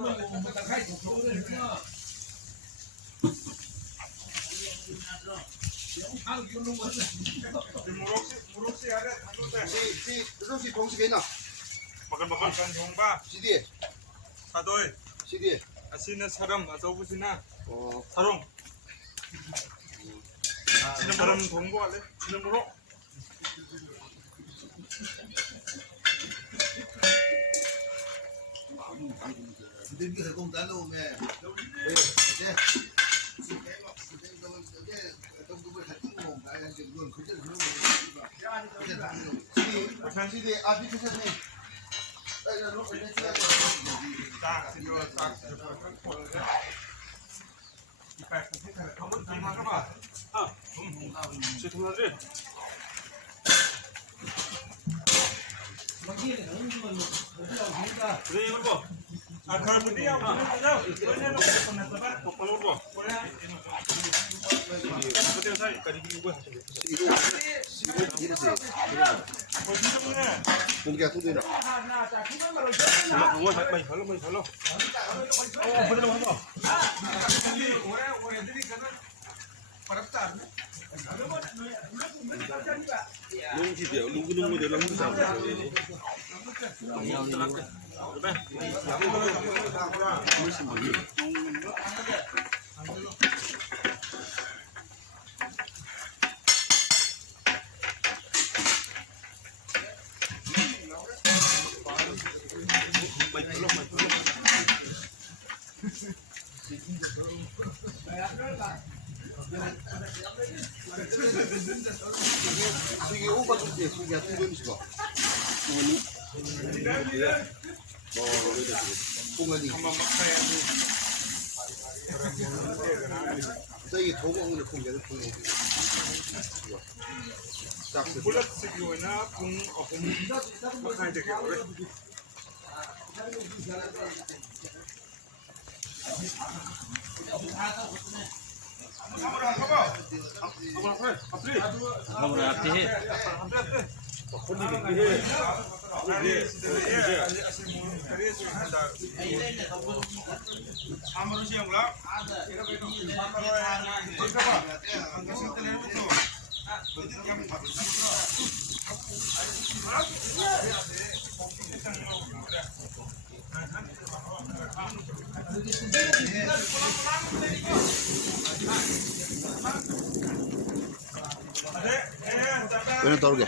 Si Phong si na. Makan jongba. Si dia. Sadoi. Si dia. Asina saram azobusina. Oh. 사롱. 사람 동거 할래? 지름으로. Đừng có cùng ta luôn nè. Jadi abis itu nih. 딱 이거 딱 한번 담아봐. 아, 죄송하지? 그래 이거. 아, 그럼 우리야 우리야. 그래는 끝났다 봐. 똑바로 봐. 그래. 그때 살 가리고 하셔. 어디서네? 공기가 터지나. 뭐 많이 걸러 많이 걸러. 버리라고 하자. 농지대요. 누구 모델 농지사. 이게 오버인데 공기가 터지는 거. 공간이 한번 막아야지. 저기 도공을 공개를 통해. 딱 플라스틱이나 공 막아야 되겠고요. 왜는 다르게?